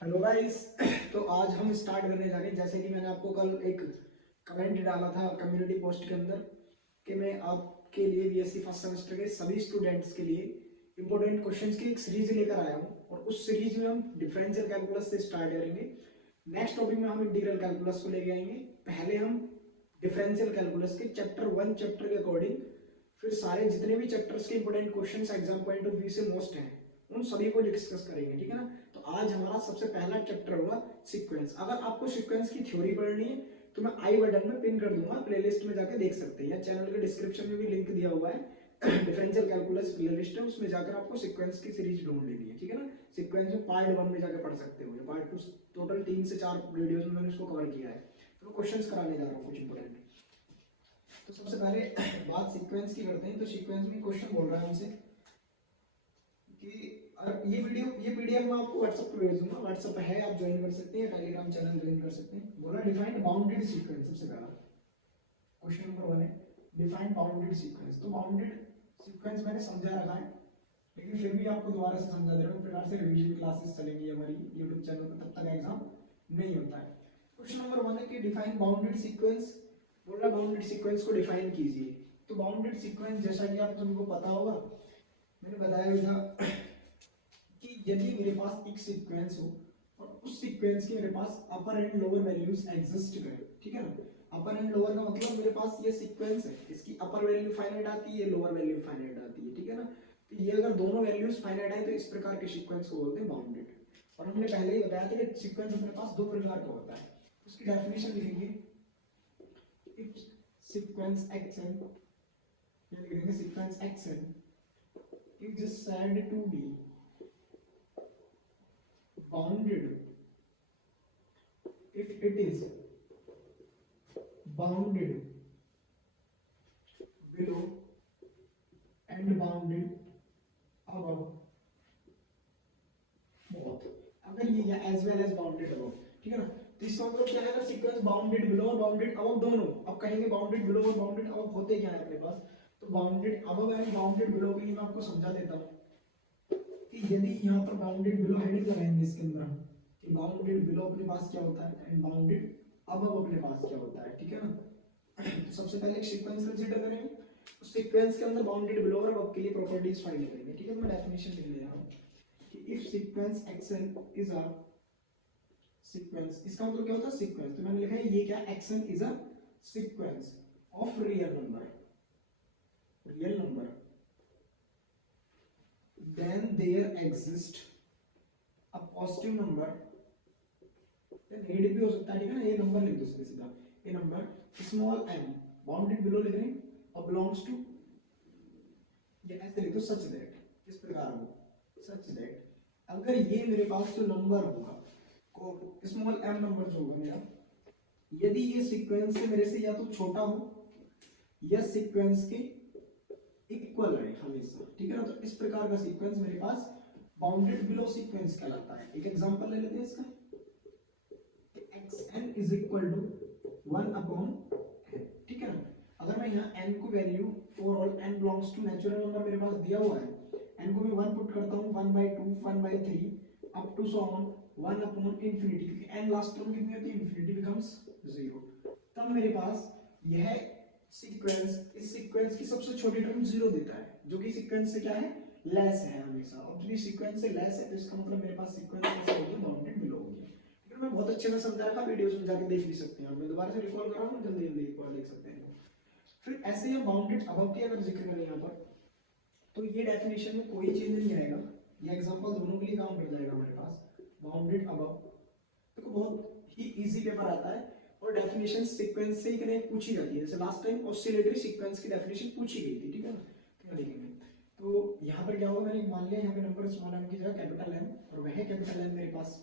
Hello guys. तो आज हम स्टार्ट करने जा रहे हैं। जैसे कि मैंने आपको कल एक कमेंट डाला था कम्युनिटी पोस्ट के अंदर कि मैं आपके लिए बीएससी फर्स्ट सेमेस्टर के सभी स्टूडेंट्स के लिए इंपॉर्टेंट क्वेश्चंस की एक सीरीज लेकर आया हूं और उस सीरीज में हम डिफरेंशियल कैलकुलस से स्टार्ट करेंगे। नेक्स्ट टॉपिक में हम इंटीग्रल कैलकुलस को लेके आएंगे। पहले हम डिफरेंशियल कैलकुलस के चैप्टर 1 चैप्टर के अकॉर्डिंग फिर सारे जितने भी चैप्टर्स के important questions exam point of view से मोस्ट हैं उन सभी को डिस्कस करेंगे, ठीक है ना। तो आज हमारा सबसे पहला चैप्टर होगा सीक्वेंस। अगर आपको सीक्वेंस की थ्योरी पढ़नी है तो मैं आई बटन में पिन कर दूंगा, प्लेलिस्ट में जाकर देख सकते हैं या चैनल के डिस्क्रिप्शन में भी लिंक दिया हुआ है। डिफरेंशियल कैलकुलस प्लेलिस्ट है, उसमें जाकर आपको सीक्वेंस की सीरीज ढूंढ लेनी है, ठीक है ना। सीक्वेंस में पार्ट 1 में जाकर पढ़ सकते हो, पार्ट 2 टोटल 3 से 4 वीडियोस में मैंने उसको कवर किया है। तो क्वेश्चंस कराने जा रहा हूँ कुछ इंपॉर्टेंट। तो सबसे पहले बात सीक्वेंस की करते हैं। तो सीक्वेंस में क्वेश्चन बोल रहा है हमसे कि ये पीडीएफ मैं आपको व्हाट्सएप पे भेज दूंगा। व्हाट्सएप है, आप ज्वाइन कर सकते हैं, टेलीग्राम चैनल ज्वाइन कर सकते हैं। बोला डिफाइन बाउंडेड सीक्वेंस। सबसे पहला क्वेश्चन नंबर 1 है डिफाइन बाउंडेड सीक्वेंस। तो बाउंडेड सीक्वेंस मैंने समझा रखा है, लेकिन फिर भी आपको दोबारा से समझा दे रहा हूँ। प्रकार से रिवीजन क्लासेस चलेंगी हमारी यूट्यूब चैनल पर, तब तक एग्जाम नहीं होता है। क्वेश्चन नंबर 1 है कि डिफाइन बाउंडेड सीक्वेंस। बोल रहा बाउंडेड सीक्वेंस को डिफाइन कीजिए। तो बाउंडेड सीक्वेंस जैसा कि आप तुमको पता होगा, मैंने बताया भी था कि यदि मेरे पास एक सीक्वेंस हो और उस सीक्वेंस के मेरे पास अपर एंड लोअर वैल्यूज एग्जिस्ट करें, ठीक है ना। अपर एंड लोअर का मतलब मेरे पास ये सीक्वेंस है, इसकी अपर वैल्यू फाइनाइट आती है, लोअर वैल्यू फाइनाइट आती है, ठीक है ना। तो ये अगर दोनों वैल्यूज फाइनाइट है तो इस प्रकार के सीक्वेंस को बोलते हैं बाउंडेड। और हमने पहले ही बताया था कि सीक्वेंस अपने पास दो प्रकार का होता है। उसकी डेफिनेशन लिखेंगे, इफ सीक्वेंस xn, ये लिखेंगे sequence xn is said to be bounded if it is bounded below and bounded above both। अगर ये या as well as bounded above, ठीक है ना। तो इसका मतलब क्या है, अगर सीक्वेंस बाउंडेड बिलो और बाउंडेड अबव दोनों, अब कहेंगे बाउंडेड बिलो और बाउंडेड अबव होते क्या है अपने पास। तो bounded above and bounded below के लिए मैं आपको समझा देता हूँ कि यदि यहाँ पर बाउंडेड बिलो हेडिंग लगाएंगे इसके अंदर हम कि बाउंडेड बिलो अपने पास क्या होता है एंड बाउंडेड अबव अपने पास क्या होता है, ठीक है ना। तो सबसे पहले एक सीक्वेंस कंसीडर करेंगे, उस सीक्वेंस के अंदर बाउंडेड बिलो और अबव के लिए प्रॉपर्टीज फाइंड करेंगे, ठीक है। तो मैं डेफिनेशन लिख ले रहा हूँ कि if sequence xn is a sequence, इसका मतलब क्या होता है सीक्वेंस। तो मैंने लिखा है ये क्या, xn is a sequence of real number then there exists a positive number, then negative भी हो सकता है, ठीक है ना। ये नंबर लिख दो सीधा सीधा, ये number small m bounded below लिख रहे हैं और बिलोंग्स टू, ये ऐसे लिख दो सच दैट, किस प्रकार हो, सच दैट अगर ये मेरे पास जो नंबर होगा को स्मॉल m नंबर जो होगा मेरा, यदि ये सीक्वेंस से मेरे से या तो छोटा हो या सीक्वेंस के इक्वल है हमेशा, ठीक है ना। तो इस प्रकार का सीक्वेंस मेरे पास बाउंडेड बिलो सीक्वेंस कहलाता है। एक एग्जांपल ले लेते हैं इसका, xn is equal to 1 upon n, ठीक है ना। अगर मैं यहाँ n को value for all n belongs to natural number मेरे पास दिया हुआ है, n को मैं 1 पुट करता हूँ 1/2 1/3 up to so on 1 upon infinity, क्योंकि n लास्ट टर्म कितनी होती है, इंफिनिटी बिकम्स 0। तब मेरे पास यह सीक्वेंस, इस सीक्वेंस की सबसे छोटी टर्म 0 देता है, जो कि सीक्वेंस से क्या है, लेस है हमेशा। और यदि सीक्वेंस से लेस है तो इसका मतलब मेरे पास सीक्वेंस कैसा हो गया, बाउंडेड बिलो हो गया। लेकिन मैं बहुत अच्छे से समझा रखा, वीडियोस में जाके देख भी सकते हैं, और मैं दोबारा से रिकॉल कर रहा हूं, जल्दी जल्दी एक बार देख सकते हैं। फिर ऐसे ही बाउंडेड अबव की अगर जिक्र करें यहाँ पर, तो ये डेफिनेशन में कोई चेंज नहीं आएगा, ये एग्जांपल दोनों के लिए काम कर जाएगा हमारे पास। बाउंडेड अबव देखो बहुत ही इजी पेपर आता है और डेफिनेशन सीक्वेंस से ही कनेक्ट पूछी जाती है। जैसे लास्ट टाइम ऑसिलेटरी सीक्वेंस की डेफिनेशन पूछी गई थी, ठीक है ना। तो देखेंगे तो यहाँ पर क्या होगा, मैंने मान लिया यहाँ पे नंबर स्मॉल m की जगह कैपिटल M, और वह कैपिटल M मेरे पास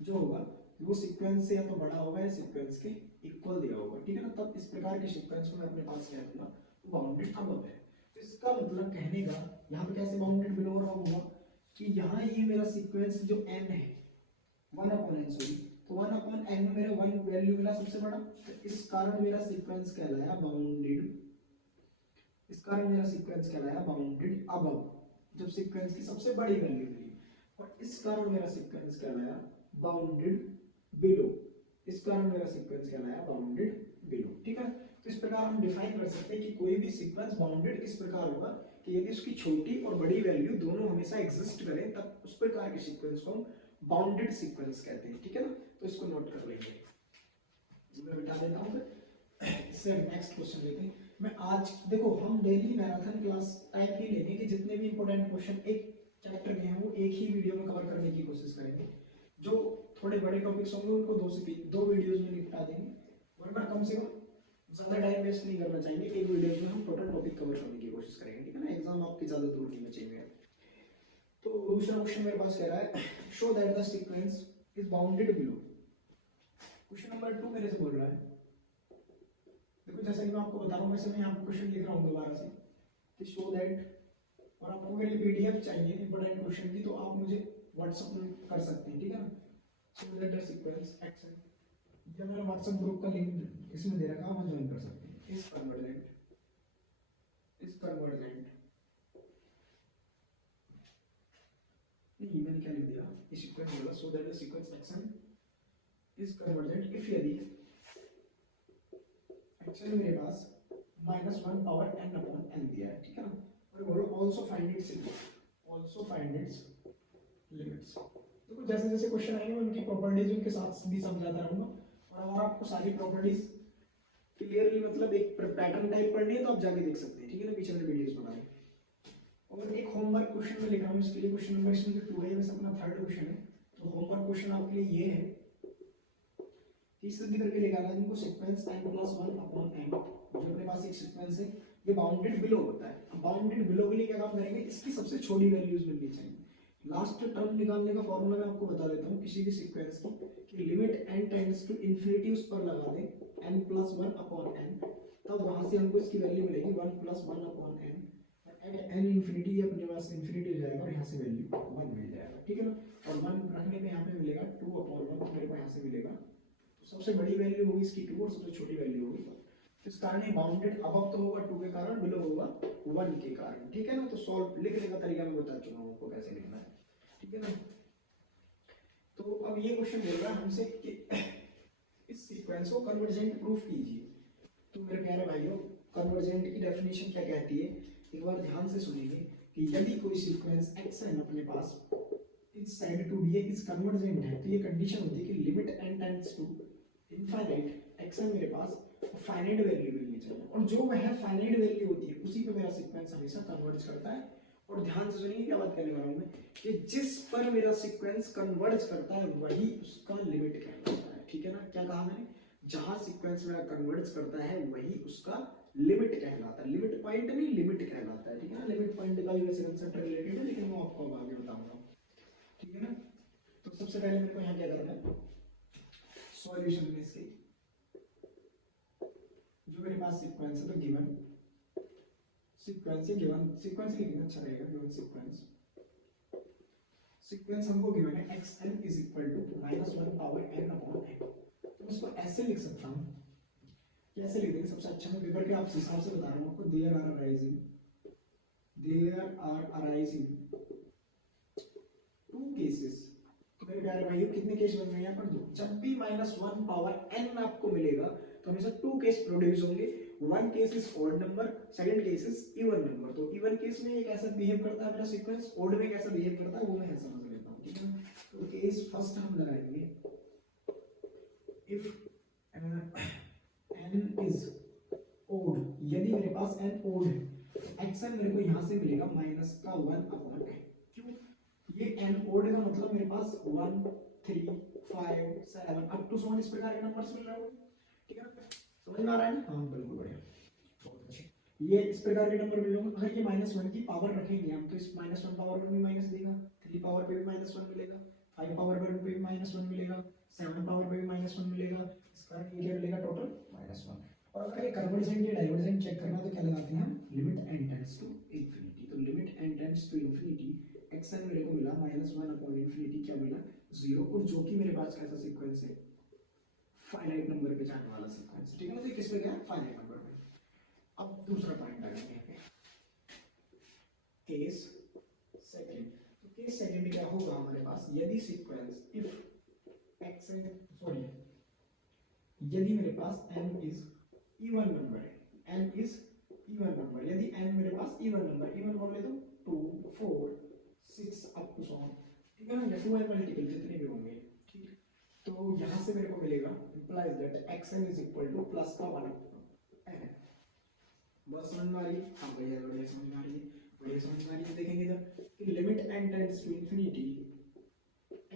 जो होगा वो सीक्वेंस से या तो बड़ा होगा या सीक्वेंस के इक्वल दिया होगा, ठीक है ना। तब इस प्रकार के सीक्वेंस को मैं अपने पास क्या रखूंगा, बाउंडेड अबव है। तो इसका मतलब कहने का यहाँ पे कैसे बाउंडेड बिलो और अबव हुआ कि यहाँ ये मेरा सीक्वेंस जो n है 1 अपॉन n, सॉरी, तो 1 अपॉन n में मेरा 1 वैल्यू मिला सबसे बड़ा, तो इस कारण मेरा सीक्वेंस कहलाया बाउंडेड, इस कारण मेरा सीक्वेंस कहलाया बाउंडेड अबव, जब सीक्वेंस की सबसे बड़ी वैल्यू मिली। और इस कारण मेरा सीक्वेंस कहलाया बाउंडेड बिलो, इस कारण मेरा सीक्वेंस कहलाया बाउंडेड बिलो। ठीक है, तो इस प्रकार हम डिफाइन कर सकते हैं कि कोई भी सीक्वेंस बाउंडेड किस प्रकार होगा कि यदि उसकी छोटी और बड़ी वैल्यू दोनों हमेशा एग्जिस्ट करें तब उस प्रकार के सीक्वेंस को हम बाउंडेड सीक्वेंस कहते हैं। ठीक है ना, तो इसको नोट कर लेंगे, मैं बिठा देता हूँ। इससे नेक्स्ट क्वेश्चन लेते हैं। मैं आज देखो हम डेली मैराथन क्लास टाइप ही लेंगे कि जितने भी इंपॉर्टेंट क्वेश्चन एक चैप्टर के हैं वो एक ही वीडियो में कवर करने की कोशिश करेंगे। जो थोड़े बड़े टॉपिक्स होंगे उनको दो वीडियोस में निपटा देंगे, वरना कम से कम ज्यादा टाइम वेस्ट नहीं करना चाहेंगे। एक वीडियो में हम टोटल टॉपिक कवर करने की कोशिश करेंगे। ठीक है ना, एग्जाम आपके ज्यादा दूर नहीं बचेंगे। तो दूसरा क्वेश्चन मेरे पास कह रहा है show that the sequence is bounded below. Question number 2 मेरे से बोल रहा है, देखो जैसा कि मैं आपको बता रहा हूँ वैसे मैं यहाँ पे क्वेश्चन लिख रहा हूँ दोबारा से कि शो दैट, और आपको अगर ये पीडीएफ चाहिए इंपॉर्टेंट क्वेश्चन की तो आप मुझे व्हाट्सएप में कर सकते हैं। ठीक है ना, show that the sequence action, या मेरा व्हाट्सएप ग्रुप का लिंक इसमें दे रखा है, वहां ज्वाइन कर सकते हैं। इस कन्वर्जेंट नहीं, मैंने क्या लिख दिया, इस सीक्वेंस बोला सो that the sequence action is convergent if यदि एक्शन मेरे पास -1 पावर n अपॉन n दिया है। ठीक है ना, और बोलो आल्सो फाइंड इट्स लिमिट्स। देखो जैसे जैसे क्वेश्चन आएंगे मैं उनकी प्रॉपर्टीज उनके साथ भी समझाता रहूंगा, और अगर आपको सारी प्रॉपर्टीज क्लियरली मतलब एक पैटर्न टाइप पढ़नी है तो आप जाके देख सकते हैं। ठीक है ना, पीछे मैंने वीडियोस बनाए। और एक होमवर्क क्वेश्चन में लिख रहा हूँ इसके लिए, क्वेश्चन नंबर इसमें जो 2 है वैसे अपना थर्ड क्वेश्चन है। तो होमवर्क क्वेश्चन आपके लिए ये है कि इस तरीके करके निकालना है इनको सीक्वेंस n+1 अपॉन n, जो अपने पास एक सीक्वेंस है ये बाउंडेड बिलो होता है। अब बाउंडेड बिलो के लिए क्या काम करेंगे, इसकी सबसे छोटी वैल्यूज मिलनी चाहिए। लास्ट टर्म निकालने का फॉर्मूला मैं आपको बता देता हूँ किसी भी सीक्वेंस की, कि limit n tends to infinity उस पर लगा दें n+1 अपॉन n, तब वहां से हमको इसकी वैल्यू मिलेगी 1+1 upon n। At n infinity अपने पास इंफिनिटी हो जाएगा और यहाँ से वैल्यू 1 मिल जाएगा। ठीक है ना, और 1 रखने पे यहाँ पे मिलेगा 2/1 मेरे को यहाँ से मिलेगा। तो सबसे बड़ी वैल्यू होगी इसकी 2 और सबसे छोटी वैल्यू होगी। तो इस कारण ये बाउंडेड अब तो होगा 2 के कारण, बिलो होगा 1 के कारण। ठीक है ना, तो सॉल्व लिखने का तरीका मैं बता चुका हूँ आपको कैसे लिखना है। ठीक है ना, तो अब ये क्वेश्चन बोल रहा है हमसे कि इस सीक्वेंस को कन्वर्जेंट प्रूफ कीजिए। तो मेरे प्यारे भाइयों, कन्वर्जेंट की डेफिनेशन क्या कहती है, एक बार ध्यान से सुनिए कि यदि कोई सीक्वेंस xn अपने पास इस side to be is convergent है तो ये कंडीशन होती है कि limit n tends to infinite xn मेरे पास फाइनाइट वैल्यू मिलनी चाहिए, और जो वह फाइनाइट वैल्यू होती है उसी पे मेरा सीक्वेंस हमेशा कन्वर्ज करता है। और ध्यान से सुनिए क्या बात करने वाला हूं मैं, कि जिस पर मेरा सीक्वेंस कन्वर्ज करता है वही उसका लिमिट कहलाता है। ठीक है ना, क्या कहा मैंने, जहां सीक्वेंस मेरा कन्वर्ज करता है वही उसका लिमिट कहलाता है। लिमिट पॉइंट नहीं, लिमिट कहलाता है। ठीक है ना, लिमिट पॉइंट का भी वैसे कंसेप्ट रिलेटेड है लेकिन मैं आपको आगे बताऊंगा। ठीक है ना, तो सबसे पहले मेरे को यहाँ क्या करना है, सॉल्यूशन में इसके जो मेरे पास सीक्वेंस है तो गिवन सीक्वेंस है, गिवन सीक्वेंस लिखना अच्छा रहेगा, गिवन सीक्वेंस हमको गिवन है xn is equal to -1 power n upon n। तो इसको ऐसे लिख सकता हूँ, कैसे लिख देंगे सबसे अच्छा, मैं पेपर के आप हिसाब से बता रहा हूँ आपको। There are arising two cases. तो मेरे प्यारे भाइयों कितने केस बन रहे हैं यहाँ पर, 2। जब भी -1 पावर n आपको मिलेगा तो हमेशा 2 केस प्रोड्यूस होंगे। One case is odd number, second case is even number. तो इवन केस में ये कैसा बिहेव करता है मेरा सीक्वेंस, ऑड में कैसा बिहेव करता है वो मैं समझ लेता हूँ। ठीक है, तो केस फर्स्ट हम लगाएंगे इफ n इज ओड, यदि मेरे पास n ओड है तो xn मेरे को यहाँ से मिलेगा -1 अपॉन n। क्यों, ये n ओड का मतलब मेरे पास 1 3 5 7 अप टू 7 इस प्रकार के नंबर्स मिल रहे हैं। ठीक है, समझ में आ रहा है ना, हाँ बिल्कुल बढ़िया, बहुत अच्छे। ये इस प्रकार के नंबर मिल रहे हैं। अगर ये -1 की पावर रखेंगे हम तो इस -1 पावर पर भी माइनस देगा, 3 पावर पे भी -1 मिलेगा, 5 पावर पर भी -1 मिलेगा, 7 पावर पे भी -1 मिलेगा। इस कारण ये क्या मिलेगा, टोटल -1। और अगर ये कन्वर्जेंट या डाइवर्जेंट चेक करना तो क्या लगाते हैं हम, limit n tends to infinity. तो limit n tends to infinity xn मेरे को मिला -1 अपॉन इंफिनिटी क्या मिला, 0। और जो कि मेरे पास कैसा सीक्वेंस है, फाइनाइट नंबर पे जाने वाला सीक्वेंस। ठीक है ना, तो किस पे गया, फाइनाइट नंबर पे। अब दूसरा पॉइंट आ गया यहाँ पे, केस सेकंड। तो केस सेकंड क्या होगा हमारे पास, पास यदि सीक्वेंस इफ एक्स सॉरी यदि मेरे पास n इज इवन नंबर है, n इज इवन नंबर, यदि n मेरे पास इवन नंबर, इवन बोल ले तो 2 4 6 अप टू सो ऑन, ठीक है ना, या 2n मल्टीपल जितने भी होंगे, ठीक है। तो यहाँ से मेरे को मिलेगा implies that xn is equal to plus का 1 n। बहुत समझ में आ रही है? हाँ भैया बढ़िया समझ में आ रही है, बढ़िया समझ में आ रही है। देखेंगे इधर कि limit n tends to infinity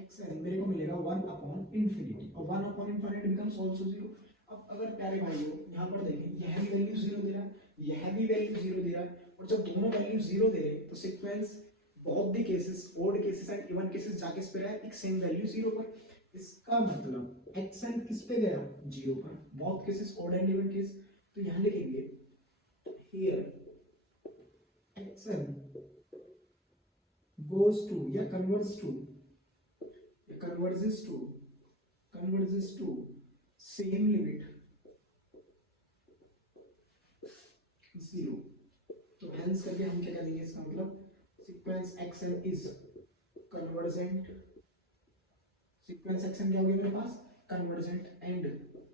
xn मेरे को मिलेगा 1 अपॉन इंफिनिटी, और 1 अपॉन इंफिनिटी बिकम्स आल्सो 0। अब अगर प्यारे भाइयों यहाँ पर देखें, यह भी वैल्यू 0 दे रहा है, यह भी वैल्यू 0 दे रहा है, और जब दोनों वैल्यू 0 दे रहे हैं तो sequence both the cases, odd cases and even cases जाके इस पे रहा है एक सेम वैल्यू 0 पर। इसका मतलब xn किस पे गया? 0 पर, both cases odd and even case. तो यहाँ लिखेंगे here xn goes to या converges to same limit 0। तो hence करके हम क्या करेंगे, इसका मतलब sequence xn is convergent, sequence xn क्या हो गया मेरे पास? convergent, and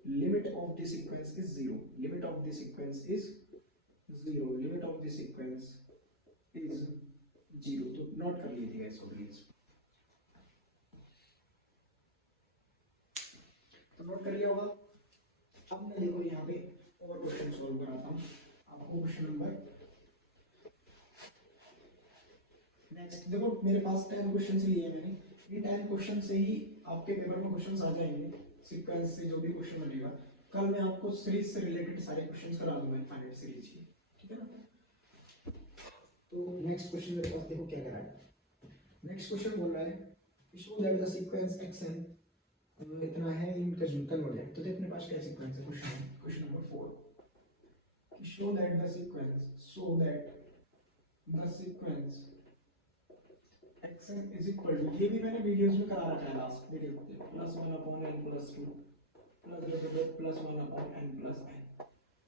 limit of the sequence is 0, limit of the sequence is 0, limit of the sequence is 0। तो नोट कर लीजिएगा इसको प्लीज, तो नोट कर लिया होगा। अब मैं देखो यहाँ पे और क्वेश्चन सॉल्व कराता हूँ आपको। क्वेश्चन नंबर नेक्स्ट देखो, मेरे पास 10 क्वेश्चन लिए मैंने, ये 10 क्वेश्चन से ही आपके पेपर में क्वेश्चंस आ जाएंगे, सीक्वेंस से जो भी क्वेश्चन बनेगा। कल मैं आपको सीरीज से रिलेटेड सारे क्वेश्चंस करा दूंगा इनफाइनाइट सीरीज की, ठीक है ना। तो नेक्स्ट क्वेश्चन मेरे पास देखो क्या करा है। नेक्स्ट क्वेश्चन बोल रहा है show that the sequence xn इतना है इनका जो कन्वर्जेंट। तो देखो अपने पास क्या सीक्वेंस है, question number 4, show that the sequence xn is equal to, ये भी मैंने वीडियोस में करा रखा है लास्ट वीडियो में, plus 1 upon n plus 2 plus 1 upon n plus n,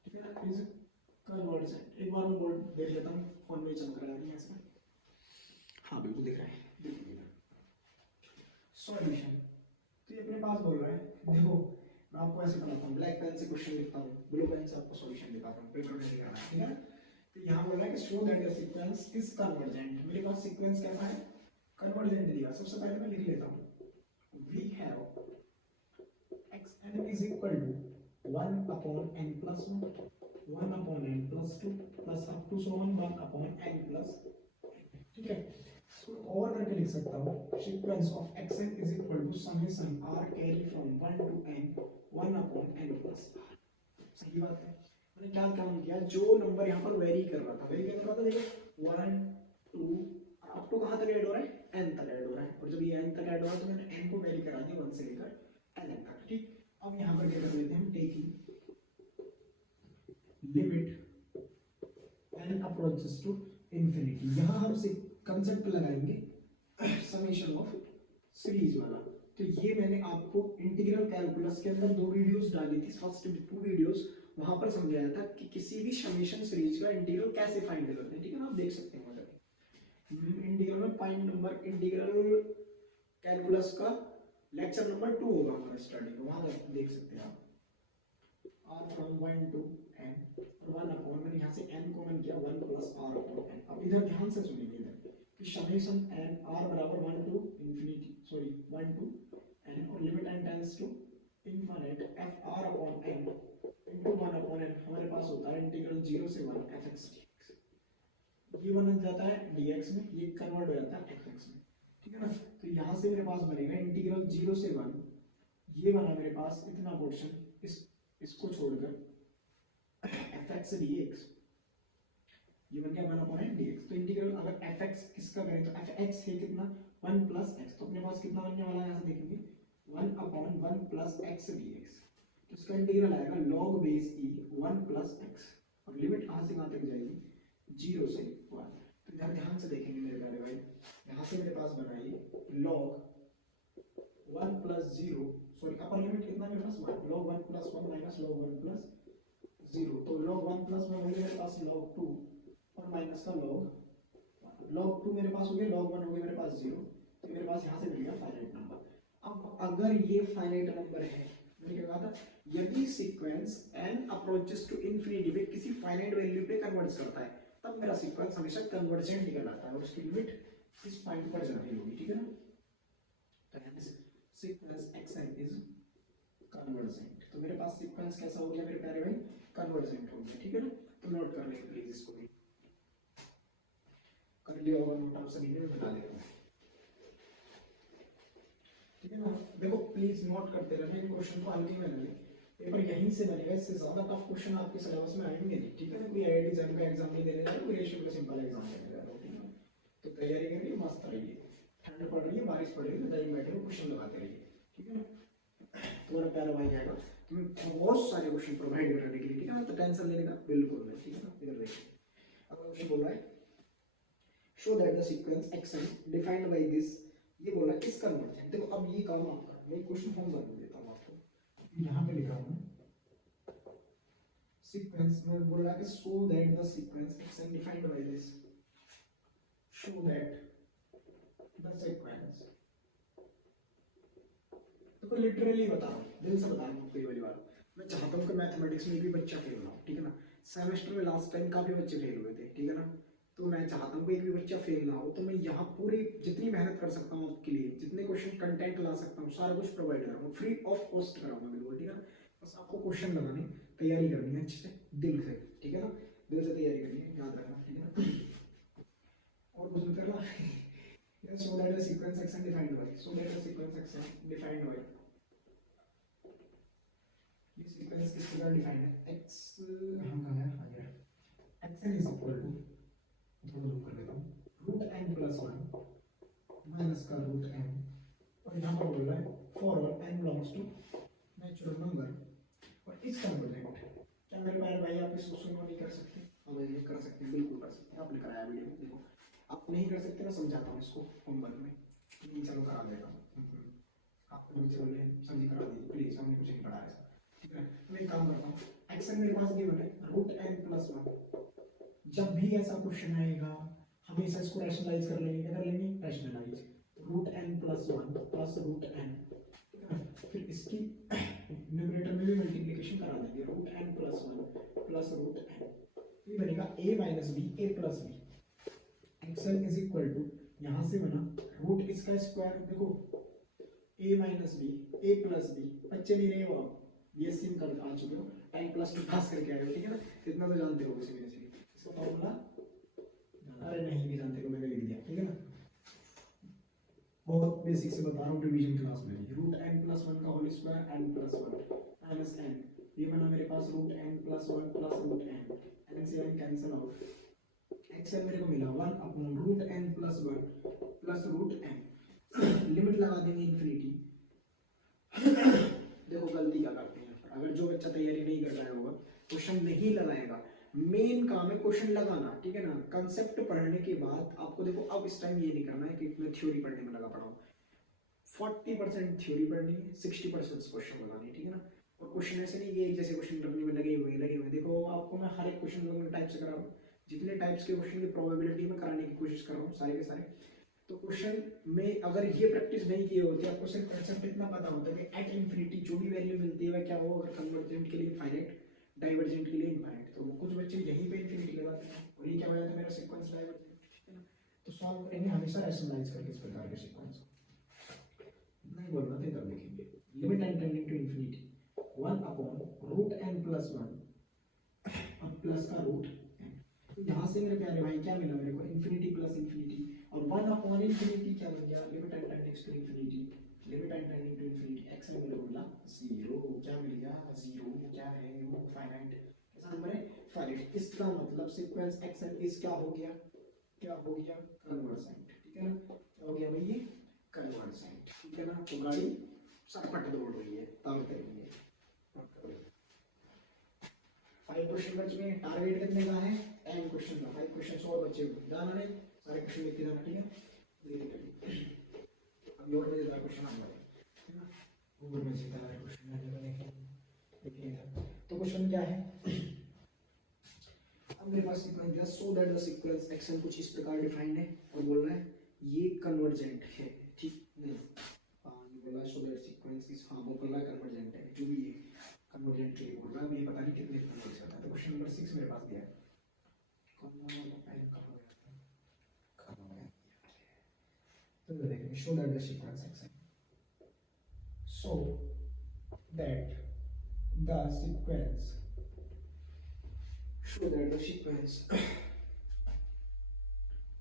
ठीक है ना, इज कन्वर्जेंट। एक बार मैं बोर्ड देख लेता हूँ, फोन में चमक रहा है इसमें, हाँ बिल्कुल दिख रहा है, देखिए सॉल्यूशन। तो ये अपने पास बोल रहा है, देखो मैं आपको ऐसे बनाता हूँ, ब्लैक पेन से क्वेश्चन लिखता हूँ, ब्लू पेन से आपको सॉल्यूशन दिखाता हूँ, पेपर में दिखाना है, ठीक है ना। तो यहाँ बोल रहा है कि show that the sequence is convergent. मेरे पास सीक्वेंस कैसा है? कन्वर्जेंट दिया। सबसे पहले मैं लिख लेता हूँ, we have xn is equal to 1 upon n plus 1, 1 upon n plus 2 plus up to so on 1 upon n plus, ठीक है। और करके लिख सकता हूँ, sequence of xn is equal to summation r carry from 1 to n 1 upon n plus r। सही बात है। मैंने क्या काम किया, जो नंबर यहाँ पर वेरी कर रहा था, वेरी क्या कर रहा था, देखो 1 2 अप टू कहाँ तक ऐड हो रहा है? n तक ऐड हो रहा है, और जब ये n तक ऐड हो रहा है तो मैंने n को वेरी करा दिया 1 से लेकर n तक, ठीक। अब यहाँ पर क्या कर लेते हैं हम, taking limit n approaches to infinity, यहाँ हम से कंसेप्ट लगाएंगे समेशन ऑफ सीरीज वाला। तो ये मैंने आपको इंटीग्रल कैलकुलस के अंदर 2 वीडियोस डाली थी, फर्स्ट 2 वीडियोस, वहां पर समझाया था कि किसी भी समेशन सीरीज का इंटीग्रल कैसे फाइंड करते हैं, ठीक है ना। आप देख सकते हैं इंटीग्रल में पॉइंट नंबर, इंटीग्रल कैलकुलस का लेक्चर नंबर 2 होगा हमारा स्टार्टिंग, वहां देख सकते हैं आप, r from 1 to n और 1 अपॉन, मैंने यहाँ से n कॉमन किया 1 प्लस r अपॉन n। अब इधर ध्यान से सुनिए इधर कि समेशन n r बराबर 1 to infinity, sorry 1 to n, और limit n tends to infinite f r upon n into 1 upon n हमारे पास होता है इंटीग्रल 0 से 1 fx dx। ये बन जाता है dx में, ये कन्वर्ट हो जाता है fx में, ठीक है ना। तो यहाँ से मेरे पास बनेगा इंटीग्रल 0 से 1, ये बना मेरे पास इतना पोर्शन, इसको छोड़कर fx dx, ये बन गया 1 अपॉन n dx। तो इंटीग्रल अगर fx किसका करें तो fx है कितना 1 प्लस x, तो अपने पास कितना बनने वाला है यहाँ से देखेंगे 1 अपॉन 1 प्लस x dx। तो इसका इंटीग्रल आएगा log base e 1 plus x, और लिमिट कहाँ से कहाँ तक जाएगी 0 से 1। तो इधर ध्यान से देखेंगे मेरे प्यारे भाई, यहाँ से मेरे पास बनाइए log 1 plus 0, sorry upper limit कितना मेरे पास 1, log 1 plus 1 minus log 1 plus 0, तो log 1 प्लस 1 हो गया मेरे पास log 2 और माइनस का log 2 मेरे पास हो गया, log 1 हो गया मेरे पास 0। तो मेरे पास यहाँ से मिल गया फाइनाइट नंबर। अब अगर ये फाइनाइट नंबर है, मैंने क्या कहा था, यदि sequence n approaches to infinity पे किसी फाइनाइट वैल्यू पे कन्वर्ट करता है, तब मेरा सीक्वेंस हमेशा कन्वर्जेंट निकल आता है और उसकी लिमिट इस पॉइंट पर जा रही होगी, ठीक है ना। तो hence sequence xn is convergent. तो मेरे पास सीक्वेंस कैसा हो गया मेरे प्यारे भाई, कन्वर्जेंट हो गया, ठीक है ना। तो नोट कर लें प्लीज, इसको भी कर लिया होगा नोट आप सभी ने, मैं बता देता हूँ, ठीक है ना। देखो प्लीज नोट करते रहना इन क्वेश्चन को, हल्के में लें, पेपर यहीं से बनेगा, इससे ज्यादा टफ क्वेश्चन आपके सिलेबस में आएंगे नहीं, ठीक है ना। कोई आईआईटी जैम का एग्जाम नहीं देने जा रहा, कोई रेशियो का सिंपल एग्जाम देने जा रहा हो, ठीक है ना। तो तैयारी करिए, मस्त रहिए, ठंड पड़ रही है, बारिश पड़ रही है, दाई बैठे हो क्वेश्चन लगाते रहिए, ठीक है ना। तुम्हारा प्यारा भाई आएगा तुम्हें बहुत सारे क्वेश्चन प्रोवाइड करने के लिए, ठीक है ना। तो टेंशन लेने का बिल्कुल नहीं, ठीक है ना। इधर देखिए अगला क्वेश्चन बोल रहा है, show that the sequence xn defined by this, ये बोला इस कन्वर्जेंट। देखो अब ये काम आपका, मैं क्वेश्चन फॉर्म बना देता हूं आपको, यहां पे लिखा हूं सीक्वेंस में बोल रहा है show that the sequence xn defined by this, show that the sequence. तो कोई लिटरली बता रहा हूं, दिल से बता रहा हूं, कोई वाली बात। मैं चाहता हूं कि मैथमेटिक्स में भी बच्चा फेल ना हो, ठीक है ना। सेमेस्टर में लास्ट टाइम काफी बच्चे फेल हुए थे, ठीक है ना। तो मैं चाहता हूँ कि एक भी बच्चा फेल ना हो, तो मैं यहाँ पूरी जितनी मेहनत कर सकता हूँ आपके लिए, जितने क्वेश्चन कंटेंट ला सकता हूँ, सारा कुछ प्रोवाइड कराऊंगा, फ्री ऑफ कॉस्ट कराऊंगा बिल्कुल, ठीक है ना। बस आपको क्वेश्चन लगाने, तैयारी करनी है अच्छे से, दिल से, ठीक है ना। दिल से तैयारी करनी है, याद रखना, ठीक है ना। और कुछ मत करना। सो that the sequence action defined by, so that the sequence action defined by, ये सीक्वेंस किस प्रकार डिफाइंड है, x हम कहां है, आ गया, xn इज इक्वल टू, थोड़ा जूम कर लेता हूँ, root n plus one minus का रूट एन, और यहाँ पर बोल रहा है for n belongs to natural number, और इस कन्वर्जेंट। क्या मेरे प्यारे भाई आप इसको सुनो नहीं कर सकते? हाँ ये कर सकते हैं, बिल्कुल कर सकते हैं, आपने कराया वीडियो में, देखो आप नहीं कर सकते, मैं समझाता हूँ इसको होमवर्क में, चलो करा देता हूँ, आपको बच्चे बोले सर जी करा दीजिए प्लीज, हमने कुछ नहीं पढ़ा ऐसा, ठीक है। मैं एक काम करता हूँ, एक्शन मेरे पास गिवन है रूट एन प्लस वन, जब भी ऐसा क्वेश्चन आएगा हमेशा इसको रैशनलाइज कर लेंगे, क्या कर लेंगे, rationalise, root n plus one plus root n, फिर इसकी न्यूमरेटर में भी मल्टीप्लिकेशन करा देंगे, root n plus one plus root n, ये बनेगा a minus b a plus b, action is equal to, यहाँ से बना रूट इसका स्क्वायर, देखो a minus b a plus b, बच्चे नहीं रहे हो आप, बीएससी में कर आ चुके हो, 10 प्लस 2 पास करके आए हो, ठीक है ना। इतना तो जानते हो इसी वजह से इसका फॉर्मूला, अरे नहीं भी जानते हो, मैंने लिख दिया, ठीक है ना। बहुत बेसिक से बता रहा हूँ, डिवीजन क्लास में रूट एन प्लस वन का whole square n plus one minus n, ये बना मेरे पास root n plus one plus root n, n से एन कैंसिल आउट, एक्सएल मेरे को मिला one upon root n plus one plus root n, limit लगा देंगे इन्फिनिटी। देखो गलती क्या करते हैं, अगर जो बच्चा तैयारी नहीं कर रहा होगा, क्वेश्चन नहीं लगाएगा, मेन काम है क्वेश्चन लगाना, ठीक है ना। कंसेप्ट पढ़ने के बाद आपको देखो अब इस टाइम ये नहीं करना है कि मैं थ्योरी पढ़ने में लगा पड़ा हूँ, 40% थ्योरी पढ़नी है, 60% क्वेश्चन लगानी है, ठीक है ना। और क्वेश्चन ऐसे नहीं कि एक जैसे क्वेश्चन करने में लगे हुए, देखो आपको मैं हर एक क्वेश्चन अलग टाइप से करा रहा हूँ, जितने टाइप्स के क्वेश्चन की प्रोबेबिलिटी में कराने की कोशिश कर रहा हूँ सारे के सारे। तो क्वेश्चन में अगर ये प्रैक्टिस नहीं किए होते, आपको सिर्फ कंसेप्ट इतना पता होता है कि एट इन्फिनिटी जो भी वैल्यू मिलती है वह क्या हो, अगर कन्वर्जेंट के लिए फाइनाइट, डाइवर्जेंट के लिए इनफाइनाइट, तो कुछ बच्चे यहीं पे इन्फिनिटी लगाते हैं, और ये क्या हो जाता है मेरा सीक्वेंस डाइवर्जेंट, ठीक है ना। तो सॉल्व करेंगे हमेशा रैशनलाइज करके इस प्रकार के सीक्वेंस को, नहीं बोलना थे तब लिखेंगे, limit n tending to infinity 1 upon root n plus 1 अब प्लस का रूट एन, तो यहाँ से मेरे प्यारे भाई क्या मिला मेरे को, इन्फिनिटी प्लस इन्फिनिटी, और 1 अपॉन इन्फिनिटी क्या मिल गया, limit n tending to infinity, limit n tending to infinity, x में मेरे को मिला 0, क्या मिल गया 0, क्या है वो फाइनाइट, कैसा नंबर है फाइनाइट। इसका मतलब सीक्वेंस एक्स एन इज क्या हो गया, कन्वर्जेंट, ठीक है ना। क्या हो गया भाई ये कन्वर्जेंट, ठीक है ना। तो गाड़ी सरपट दौड़ रही है, तार कर रही है। 5 क्वेश्चन बच गए, टारगेट कितने का है 10 क्वेश्चन का, 5 क्वेश्चन और बचे हुए, जाना नहीं, सारे क्वेश्चन लिखते जाना, ठीक है। धीरे धीरे अब और मजेदार क्वेश्चन आने वाले हैं, ठीक है ना, ऊपर मजेदार क्वेश्चन आने वाले हैं, देखिए तो क्वेश्चन क्या है, अब मेरे पास सीक्वेंस दिया, सो दैट द सीक्वेंस एक्शन कुछ इस प्रकार डिफाइंड है, और बोल रहा है ये कन्वर्जेंट है, ठीक मेरे पास दिया है, कौन वाला फाइल कहाँ गया था, कहाँ गया, तो ये देखेंगे show that the sequence action, so that the sequence show that the sequence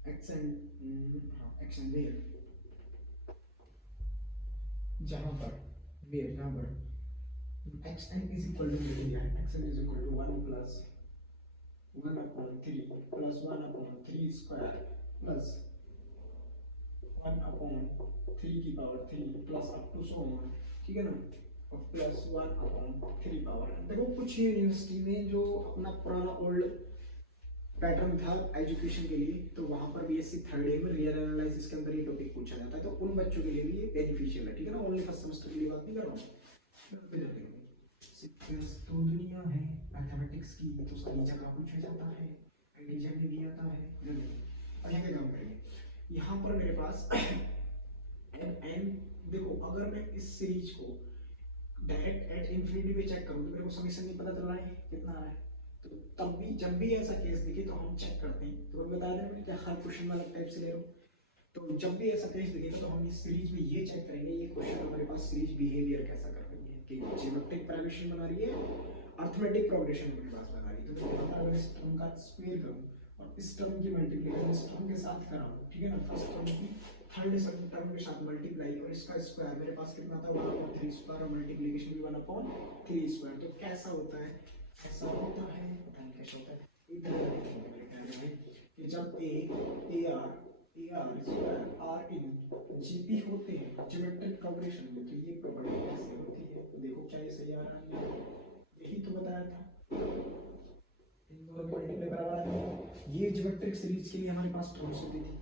action where जहाँ पर where यहाँ पर xn is equal to दिया है, xn is equal to 1 plus 1 upon 3 plus 1 upon 3 square plus 1 upon 3 की power 3 plus up to so on, ठीक है ना, और प्लस 1 अपॉन 3 पावर। देखो कुछ यूनिवर्सिटी में जो अपना पुराना ओल्ड पैटर्न था एजुकेशन के लिए, तो वहाँ पर बीएससी थर्ड ईयर में रियल एनालिसिस के अंदर ये टॉपिक पूछा जाता है, तो उन बच्चों के लिए भी ये बेनिफिशियल है, ठीक है ना, ओनली फर्स्ट सेमेस्टर के लिए बात नहीं कर रहा हूँ। सीक्वेंस तो दुनिया है मैथमेटिक्स की, तो सारी जगह पूछा जाता है, एडिशन में भी आता है। अब यहाँ क्या काम करेंगे, यहाँ पर मेरे पास एन देखो, अगर मैं इस सीरीज को डायरेक्ट एट इंफिनिटी पे चेक करूँ तो मेरे को समीशन नहीं पता चल रहा है कितना आ रहा है, तो तब भी जब भी ऐसा केस दिखे तो हम चेक करते हैं। तो मैं बता दें क्या हर क्वेश्चन वाला टाइप से ले रहा हूँ, तो जब भी ऐसा केस दिखेगा तो हम इस सीरीज में ये चेक करेंगे ये क्वेश्चन हमारे पास सीरीज बिहेवियर कैसा कर रही है, कि ज्योमेट्रिक प्रोग्रेशन बना रही है, अर्थमेटिक प्रोग्रेशन मेरे पास बना रही है। तो मुझे पता अगर इस टर्म का स्क्वायर करूँ और इस टर्म की मल्टीप्लिकेशन इस टर्म के साथ कराऊँ, ठीक है ना, फर्स्ट टर्म की थर्ड टर्म के साथ मल्टीप्लाई और इसका स्क्वायर मेरे पास कितना था 1/3 स्क्वायर और मल्टीप्लिकेशन भी 1/3 स्क्वायर, तो कैसा होता है, ऐसा होता है, पता नहीं कैसा होता है, इधर देखेंगे मेरे कहने में कि जब AR स्क्वायर R इन GP होते हैं ज्योमेट्रिक प्रोग्रेशन में, तो ये प्रॉपर्टी कैसे होती है, तो देखो क्या ये सही आ रहा है, यही तो बताया था, इन दोनों के मल्टीप्लाई बराबर है, ये ज्योमेट्रिक सीरीज के लिए हमारे पास टर्म्स होती थी।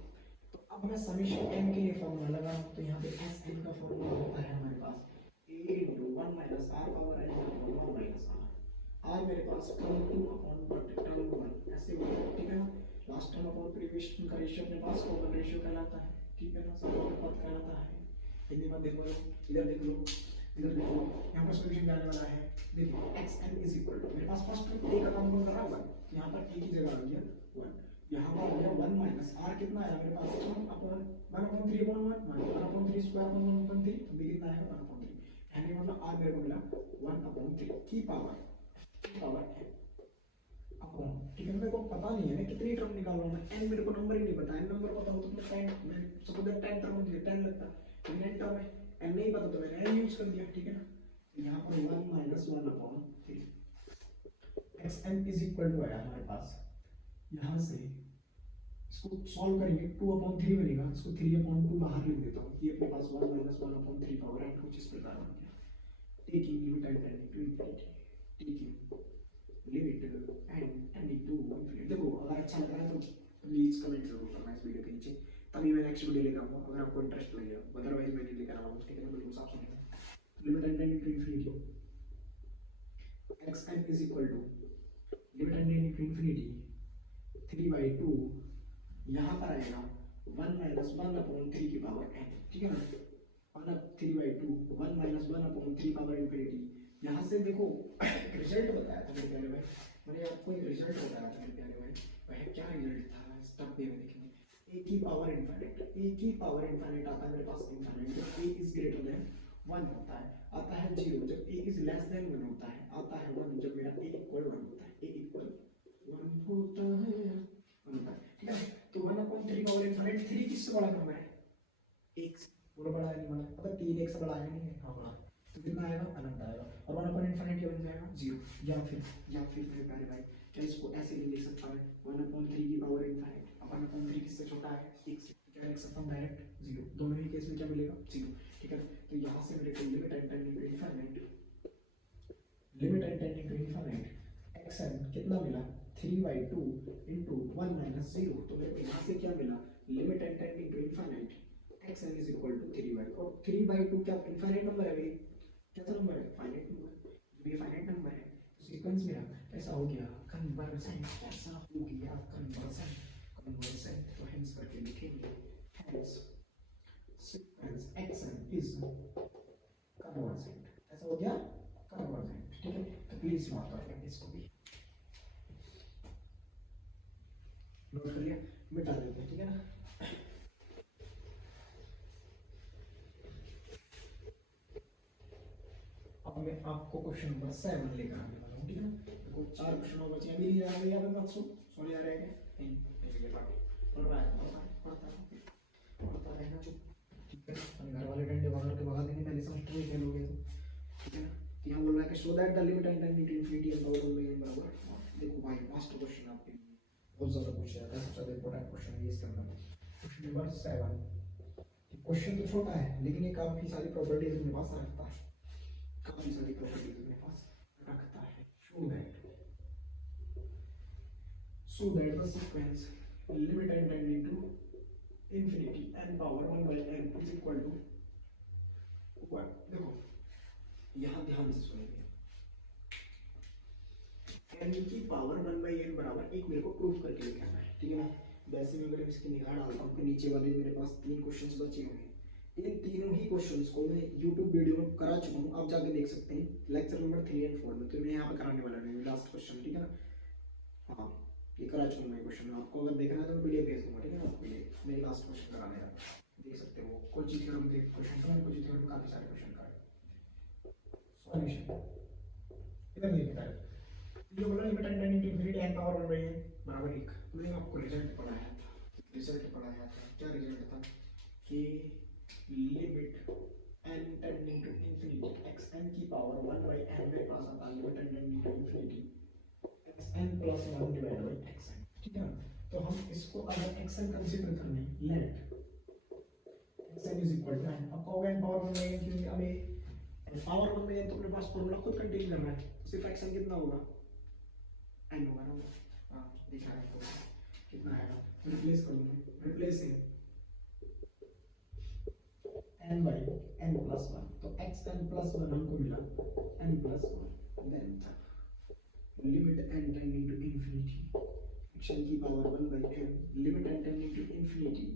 अब मैं समेशन m के लिए फॉर्मूला लगाऊं तो यहाँ पे Sn का फॉर्मूला होता है हमारे पास a into 1 minus r power n into 1 minus r मेरे पास टर्म 2 अपॉन टर्म 1 ऐसे होता है, ठीक है ना, last term upon previous term का रेशियो अपने पास कॉमन रेशियो कहलाता है, ठीक है ना, सब अनुपात कहलाता है। हिंदी में देखो, इधर देख लो, इधर देखो, यहाँ पर सॉल्यूशन जाने वाला है, देखो xn is equal to मेरे पास फर्स्ट टर्म a का काम कौन कर रहा है, यहाँ पर a की जगह आ गया 1, यहाँ पर हो गया 1 माइनस r कितना आया मेरे पास 1 अपॉन 1/3 अपॉन 1 1/3 स्क्वायर अपॉन 1/3, तो भी कितना आएगा 1/3, यानी मतलब r मेरे को मिला 1/3 की पावर n अपॉन, ठीक है, मेरे को पता नहीं है मैं कितनी टर्म निकाल रहा हूँ, n मेरे को नंबर ही नहीं पता है, नंबर पता हो तो मैं 10 मैं सपोज दैट 10 टर्म होती है 10 लगता, लेकिन n टर्म है n नहीं पता तो मैंने n यूज कर दिया, ठीक है ना, यहाँ पर 1 minus 1/3 xn is equal to आया हमारे पास, यहाँ से इसको सॉल्व करेंगे 2/3 बनेगा, इसको 3/2 बाहर लिख देता हूँ, ये अपने पास 1 माइनस 1/3 पावर n कुछ इस प्रकार बन गया, taking limit n tending to infinity, taking limit n tending to infinity. देखो अगर अच्छा लग रहा है तो प्लीज कमेंट जरूर करना इस वीडियो के नीचे, तभी मैं नेक्स्ट वीडियो लेकर आऊँगा अगर आपको इंटरेस्ट लगेगा, अदरवाइज मैं नहीं लेकर आऊँगा, ठीक है ना, बिल्कुल साफ सुनिएगा। Limit n tending to infinity xn is equal to limit n tending to infinity 3/2 यहाँ पर आएगा 1 माइनस 1/3 की पावर n, ठीक है ना, 3/2 1 माइनस 1/3 पावर इंफिनिटी। यहाँ से देखो एक रिजल्ट बताया था मेरे प्यारे भाई, मैंने आपको एक रिजल्ट बताया था मेरे प्यारे भाई, वह क्या रिजल्ट था स्टेप में देखेंगे, a की पावर इनफिनिट आता है मेरे पास इनफिनिट जब a इज ग्रेटर देन 1 होता है, आता है 0 जब a इज लेस देन 1 होता है, आता है 1 जब मेरा a इक्वल 1 होता है, a इक्वल 1 होता है, ठीक है, तो 1/3 पावर इनफिनिट 3 किससे बड़ा नंबर है, 1 से पूरा बड़ा है, नहीं बड़ा, मतलब 3 1 से बड़ा है, नहीं है, हाँ बड़ा, तो कितना आएगा अनंत आएगा, और 1/∞ क्या बन जाएगा 0, या फिर मेरे प्यारे भाई क्या इसको ऐसे भी लिख सकता है 1/3 की पावर इनफिनिट, 1/3 किससे छोटा है 1 से, क्या लिख सकता हूँ डायरेक्ट 0, दोनों ही केस में क्या मिलेगा 0, ठीक है, तो यहाँ से मेरे को limit n tending to infinite xn कितना मिला 3/2 into 1 minus 0, तो मेरे को यहाँ से क्या मिला limit n tending to infinite xn is equal to 3/2, और 3/2 क्या इनफिनिट नंबर है भाई, कैसा नंबर है फाइनाइट नंबर, ये फाइनाइट नंबर है, सीक्वेंस मेरा कैसा हो गया कन्वर्जेंट, कैसा हो गया कन्वर्जेंट, तो हेंस करके लिखेंगे hence sequence xn is convergent, ऐसा हो गया कन्वर्जेंट, ठीक है, तो प्लीज नोट कर लेंगे इसको भी। नोट कर लिया, मिटा देते हैं, ठीक है ना। अब मैं आपको क्वेश्चन नंबर 7 लेकर आने वाला हूँ, ठीक है ना। देखो 4 क्वेश्चन और बचे हैं, अभी नहीं आ रहा है मत सोने आ रहा है क्या, नहीं ये बात पढ़ रहा है पढ़ता रहेगा चुप, ठीक है ना। घर वाले डंडे मार के भगा देंगे, पहले सेमेस्टर में फेल हो गए तो, ठीक है ना। यहाँ बोल रहा है कि so that the limit n tending to infinity n power 1 by n बराबर। देखो भाई लास्ट क्वेश्चन आपके लिए बहुत ज़्यादा पूछ रहा था, सबसे ज़्यादा इंपॉर्टेंट क्वेश्चन है इसके अंदर। क्वेश्चन नंबर 7, क्वेश्चन तो छोटा है लेकिन ये काफ़ी सारी प्रॉपर्टीज अपने पास रखता है, काफ़ी सारी प्रॉपर्टीज अपने पास रखता है। so that the sequence limit n tending to infinity n power 1 by n is equal to what? देखो यहाँ ध्यान से सुनिए, n की पावर 1 by n बराबर एक मेरे को प्रूफ करके लेके आना है, ठीक है ना। वैसे में अगर इसकी निगाह डालता हूँ तो नीचे वाले मेरे पास 3 क्वेश्चंस बचे होंगे, इन तीनों ही क्वेश्चंस को मैं YouTube वीडियो में करा चुका हूँ, आप जाके देख सकते हैं लेक्चर नंबर 3 और 4 में, तो मैं यहाँ पे कराने वाला नहीं लास्ट क्वेश्चन, ठीक है ना। हाँ ये करा चुका मैं क्वेश्चन, आपको अगर देखना है तो मैं पीडीएफ भेज दूंगा, ठीक है ना। आपको ये मेरी लास्ट क्वेश्चन कराने हैं, देख सकते हो। कोची थ्योरम के क्वेश्चन तो मैंने कोची थ्योरम में काफी सारे क्वेश्चन कराए। सॉल्यूशन इधर देखिए पहले, ये बोला limit n tending to infinity n power 1 by n बराबर 1। मैंने आपको रिजल्ट पढ़ाया था, क्या रिजल्ट था कि limit n tending to infinity xn की पावर 1 by n मेरे पास आता है, limit n tending to infinity xn plus 1 divided by xn, ठीक है। तो हम इसको अगर xn कंसीडर कर लें, late xn is equal to n, अब कहोगे n पावर 1 by n क्योंकि अब ये पावर 1 by n तो अपने पास फॉर्मूला खुद कंटेन कर रहा है, तो सिर्फ xn कितना होगा, n होगा ना। हाँ दिखा रहा है आपको कितना आएगा, रिप्लेस कर दूंगा, रिप्लेस है n by n plus 1, तो xn plus 1 हमको मिला n plus 1, देन था limit n tending to infinity xn की power 1 by n limit n tending to infinity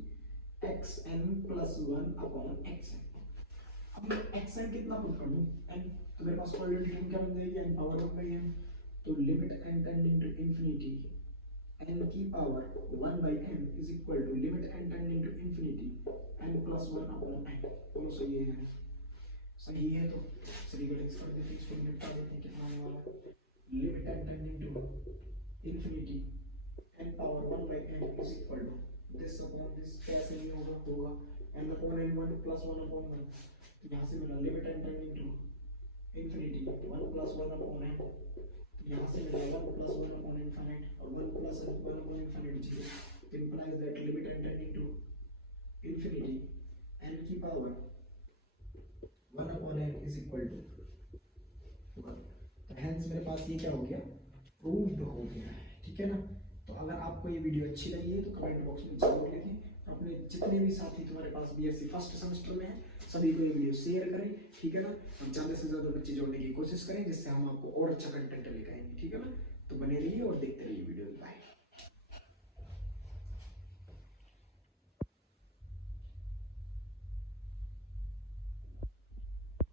xn plus 1 upon xn। अब मैं xn कितना पुट कर दूं, n, तो मेरे पास क्वाड्रेटिक टर्म क्या बन जाएगी, n पावर 1 by n, तो limit n tending to infinity n की power 1 by n is equal to limit n tending to infinity n plus 1 upon n। दोनों सही है, सही है तो सही गणित कर देते हैं, इसको निपटा देते हैं, कितना आने वाला है limit n tending to infinity n power 1 by n is equal to this upon this, कैसे नहीं होगा n upon n 1 plus 1 upon 1, तो यहाँ से मिला limit n tending to infinity 1 plus 1 upon n, तो यहाँ से मिला 1 प्लस 1 अपॉन इनफिनिट, और 1 plus 1 upon infinite zero, implies that limit n tending to infinity n की power 1 upon n is equal to 1। Hence मेरे पास ये क्या हो गया, प्रूव्ड हो गया है, ठीक है ना। तो अगर आपको ये वीडियो अच्छी लगी है तो कमेंट बॉक्स में जरूर लिखें, अपने जितने भी साथी तुम्हारे पास बीएससी फर्स्ट सेमेस्टर में है सभी को ये वीडियो शेयर करें, ठीक है ना। हम ज़्यादा से ज़्यादा बच्चे जोड़ने की कोशिश करें जिससे हम आपको और अच्छा कंटेंट लेकर आएंगे, ठीक है ना। तो बने रहिए और देखते रहिए वीडियो, बाय।